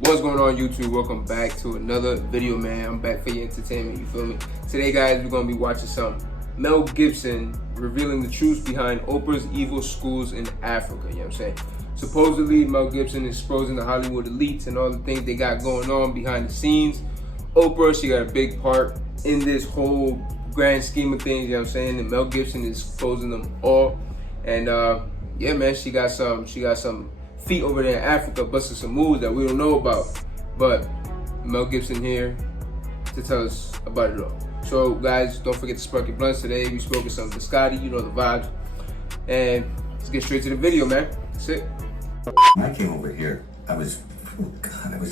What's going on, YouTube? Welcome back to another video, man. I'm back for your entertainment, you feel me? Today, guys, we're gonna be watching some Mel Gibson revealing the truth behind Oprah's evil schools in Africa, you know what I'm saying? Supposedly, Mel Gibson is exposing the Hollywood elites and all the things they got going on behind the scenes. Oprah, she got a big part in this whole grand scheme of things, you know what I'm saying? And Mel Gibson is exposing them all. And yeah, man, she got some feet over there in Africa, busting some moves that we don't know about. But Mel Gibson here to tell us about it all. So guys, don't forget to spark your blunts today. We smoking some biscotti, you know the vibes. And let's get straight to the video, man. That's it. When I came over here, I was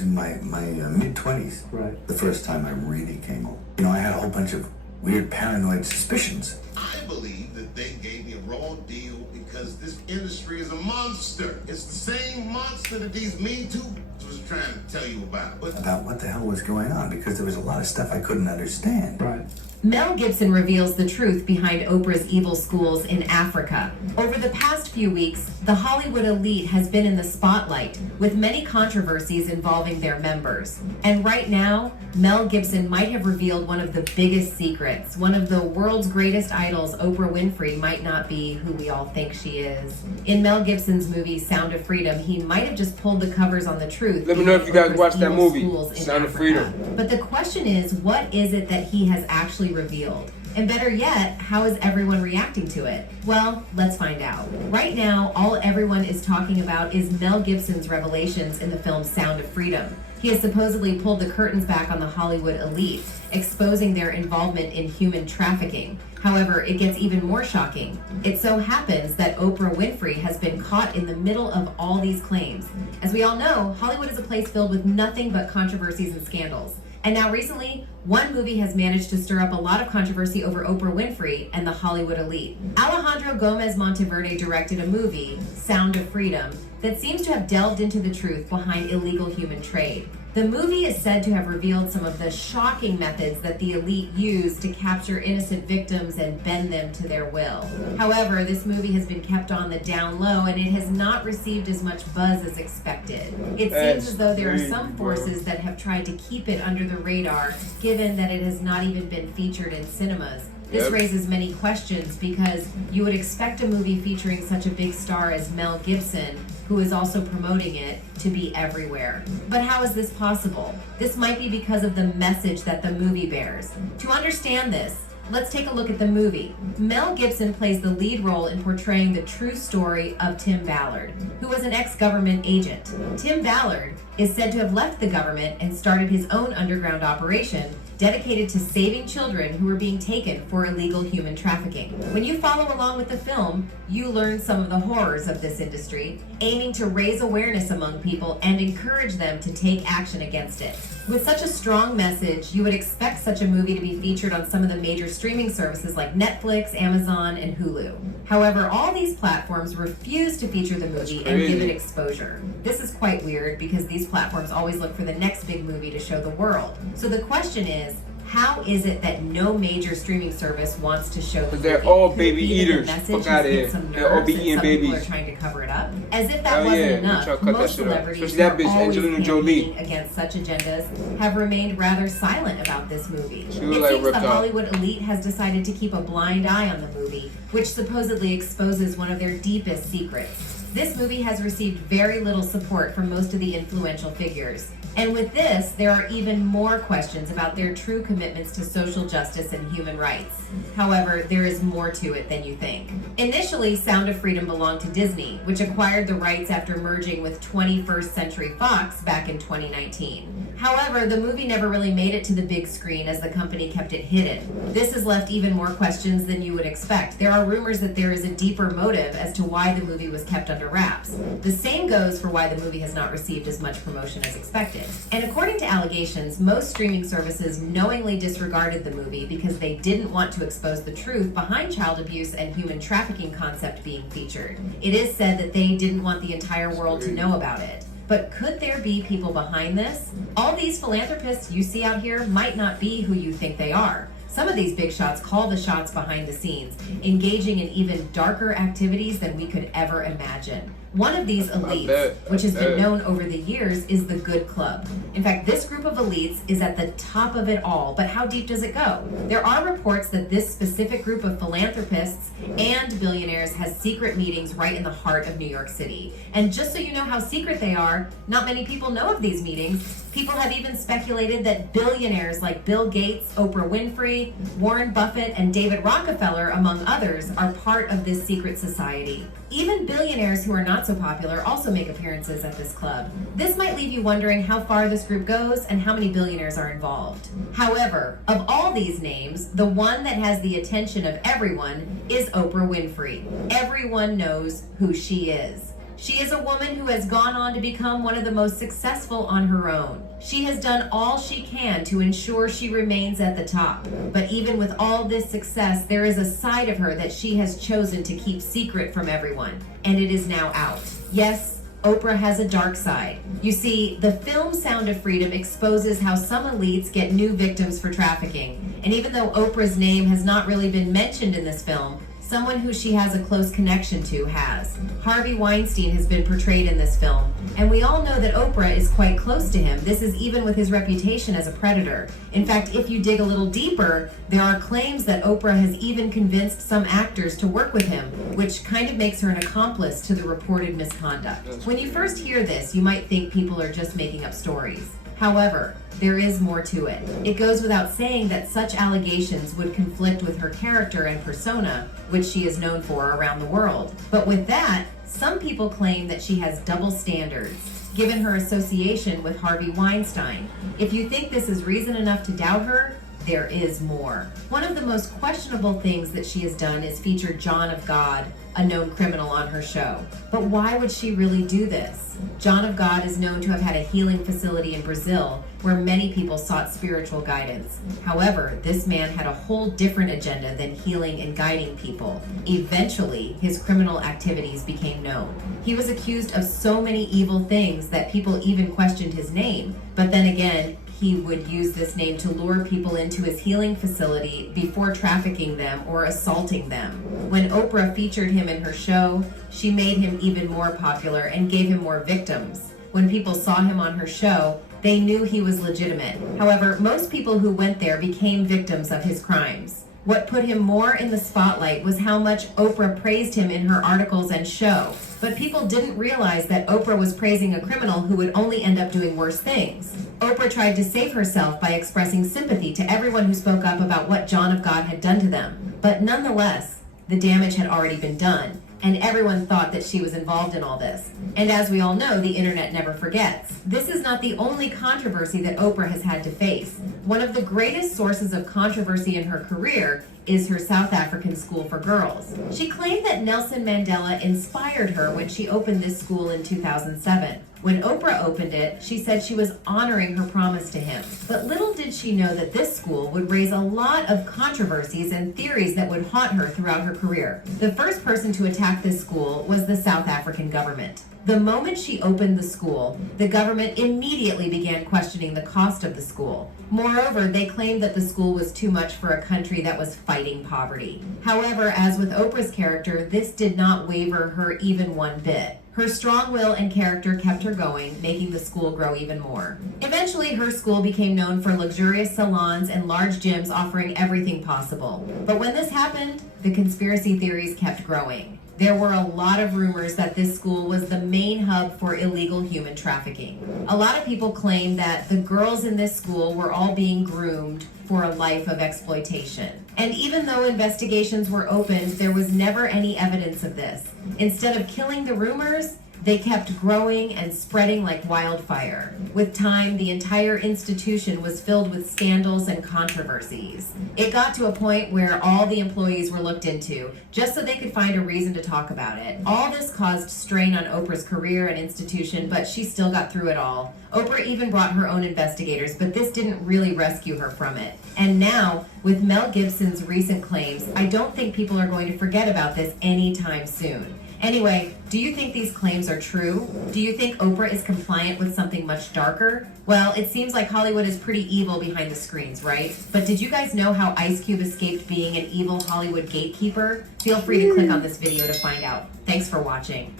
in my mid-20s. Right. The first time I really came home. You know, I had a whole bunch of weird paranoid suspicions. I believe that they gave me a raw deal because this industry is a monster. It's the same monster that these Me Too was trying to tell you about. About what the hell was going on, because there was a lot of stuff I couldn't understand. Right. Mel Gibson reveals the truth behind Oprah's evil schools in Africa. Over the past few weeks, the Hollywood elite has been in the spotlight, with many controversies involving their members. And right now, Mel Gibson might have revealed one of the biggest secrets. One of the world's greatest idols, Oprah Winfrey, might not be who we all think she is. In Mel Gibson's movie Sound of Freedom, he might have just pulled the covers on the truth. Let me know if you guys Oprah's watched that evil movie, schools in Sound of Africa. Freedom. But the question is, what is it that he has actually revealed? And better yet, how is everyone reacting to it? Well, let's find out. Right now, all everyone is talking about is Mel Gibson's revelations in the film Sound of Freedom. He has supposedly pulled the curtains back on the Hollywood elite, exposing their involvement in human trafficking. However, it gets even more shocking. It so happens that Oprah Winfrey has been caught in the middle of all these claims. As we all know, Hollywood is a place filled with nothing but controversies and scandals. And now recently, one movie has managed to stir up a lot of controversy over Oprah Winfrey and the Hollywood elite. Alejandro Gomez Monteverde directed a movie, Sound of Freedom, that seems to have delved into the truth behind illegal human trade. The movie is said to have revealed some of the shocking methods that the elite use to capture innocent victims and bend them to their will. However, this movie has been kept on the down low and it has not received as much buzz as expected. It seems as though there are some forces that have tried to keep it under the radar, given that it has not even been featured in cinemas. This raises many questions because you would expect a movie featuring such a big star as Mel Gibson, who is also promoting it, to be everywhere. But how is this possible? This might be because of the message that the movie bears. To understand this, let's take a look at the movie. Mel Gibson plays the lead role in portraying the true story of Tim Ballard, who was an ex-government agent. Tim Ballard is said to have left the government and started his own underground operation dedicated to saving children who were being taken for illegal human trafficking. When you follow along with the film, you learn some of the horrors of this industry, aiming to raise awareness among people and encourage them to take action against it. With such a strong message, you would expect such a movie to be featured on some of the major streaming services like Netflix, Amazon, and Hulu. However, all these platforms refuse to feature the movie and give it exposure. This is quite weird because these platforms always look for the next big movie to show the world. So the question is, how is it that no major streaming service wants to show the movie? They're all baby eaters. Fuck out of here. They're all be eating babies. People are trying to cover it up. As if that Hell wasn't yeah. enough, most celebrities Especially that who bitch, are always Angelina Jolie. campaigning against such agendas have remained rather silent about this movie. It She seems was like the ripped off. Hollywood elite has decided to keep a blind eye on the movie, which supposedly exposes one of their deepest secrets. This movie has received very little support from most of the influential figures. And with this, there are even more questions about their true commitments to social justice and human rights. However, there is more to it than you think. Initially, Sound of Freedom belonged to Disney, which acquired the rights after merging with 21st Century Fox back in 2019. However, the movie never really made it to the big screen as the company kept it hidden. This has left even more questions than you would expect. There are rumors that there is a deeper motive as to why the movie was kept under wraps. The same goes for why the movie has not received as much promotion as expected. And according to allegations, most streaming services knowingly disregarded the movie because they didn't want to expose the truth behind child abuse and human trafficking concept being featured. It is said that they didn't want the entire world to know about it. But could there be people behind this? All these philanthropists you see out here might not be who you think they are. Some of these big shots call the shots behind the scenes, engaging in even darker activities than we could ever imagine. One of these elites, which has been known over the years, is the Good Club. In fact, this group of elites is at the top of it all, but how deep does it go? There are reports that this specific group of philanthropists and billionaires has secret meetings right in the heart of New York City. And just so you know how secret they are, not many people know of these meetings. People have even speculated that billionaires like Bill Gates, Oprah Winfrey, Warren Buffett, and David Rockefeller, among others, are part of this secret society. Even billionaires who are not so popular also make appearances at this club. This might leave you wondering how far this group goes and how many billionaires are involved. However, of all these names, the one that has the attention of everyone is Oprah Winfrey. Everyone knows who she is. She is a woman who has gone on to become one of the most successful on her own. She has done all she can to ensure she remains at the top. But even with all this success, there is a side of her that she has chosen to keep secret from everyone, and it is now out. Yes, Oprah has a dark side. You see, the film Sound of Freedom exposes how some elites get new victims for trafficking. And even though Oprah's name has not really been mentioned in this film, someone who she has a close connection to has. Harvey Weinstein has been portrayed in this film, and we all know that Oprah is quite close to him. This is even with his reputation as a predator. In fact, if you dig a little deeper, there are claims that Oprah has even convinced some actors to work with him, which kind of makes her an accomplice to the reported misconduct. When you first hear this, you might think people are just making up stories. However, there is more to it. It goes without saying that such allegations would conflict with her character and persona, which she is known for around the world. But with that, some people claim that she has double standards, given her association with Harvey Weinstein. If you think this is reason enough to doubt her, there is more. One of the most questionable things that she has done is feature John of God, a known criminal, on her show. But why would she really do this? John of God is known to have had a healing facility in Brazil where many people sought spiritual guidance. However, this man had a whole different agenda than healing and guiding people. Eventually, his criminal activities became known. He was accused of so many evil things that people even questioned his name. But then again, he would use this name to lure people into his healing facility before trafficking them or assaulting them. When Oprah featured him in her show, she made him even more popular and gave him more victims. When people saw him on her show, they knew he was legitimate. However, most people who went there became victims of his crimes. What put him more in the spotlight was how much Oprah praised him in her articles and show. But people didn't realize that Oprah was praising a criminal who would only end up doing worse things. Oprah tried to save herself by expressing sympathy to everyone who spoke up about what John of God had done to them. But nonetheless, the damage had already been done, and everyone thought that she was involved in all this. And as we all know, the internet never forgets. This is not the only controversy that Oprah has had to face. One of the greatest sources of controversy in her career is her South African school for girls. She claimed that Nelson Mandela inspired her when she opened this school in 2007. When Oprah opened it, she said she was honoring her promise to him. But little did she know that this school would raise a lot of controversies and theories that would haunt her throughout her career. The first person to attack this school was the South African government. The moment she opened the school, the government immediately began questioning the cost of the school. Moreover, they claimed that the school was too much for a country that was fighting poverty. However, as with Oprah's character, this did not waver her even one bit. Her strong will and character kept her going, making the school grow even more. Eventually, her school became known for luxurious salons and large gyms offering everything possible. But when this happened, the conspiracy theories kept growing. There were a lot of rumors that this school was the main hub for illegal human trafficking. A lot of people claim that the girls in this school were all being groomed for a life of exploitation. And even though investigations were opened, there was never any evidence of this. Instead of killing the rumors, they kept growing and spreading like wildfire. With time, the entire institution was filled with scandals and controversies. It got to a point where all the employees were looked into, just so they could find a reason to talk about it. All this caused strain on Oprah's career and institution, but she still got through it all. Oprah even brought her own investigators, but this didn't really rescue her from it. And now, with Mel Gibson's recent claims, I don't think people are going to forget about this anytime soon. Anyway, do you think these claims are true? Do you think Oprah is compliant with something much darker? Well, it seems like Hollywood is pretty evil behind the screens, right? But did you guys know how Ice Cube escaped being an evil Hollywood gatekeeper? Feel free to click on this video to find out. Thanks for watching.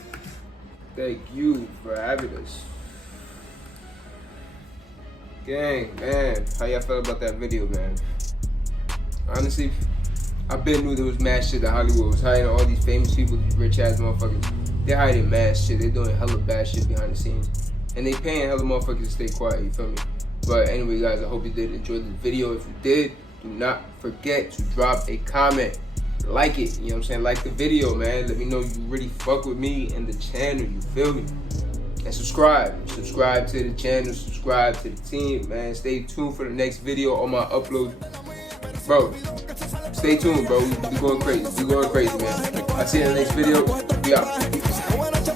Thank you for having us. Gang, man, how y'all felt about that video, man? Honestly, I been knew there was mad shit that Hollywood was hiding. All these famous people, these rich ass motherfuckers, they're hiding mad shit. They're doing hella bad shit behind the scenes, and they paying hella motherfuckers to stay quiet. You feel me? But anyway, guys, I hope you did enjoy the video. If you did, do not forget to drop a comment, like it. You know what I'm saying? Like the video, man. Let me know you really fuck with me and the channel. You feel me? And subscribe to the channel, subscribe to the team, man. Stay tuned for the next video on my upload, bro. Stay tuned, bro. We going crazy, man. I'll see you in the next video. We out.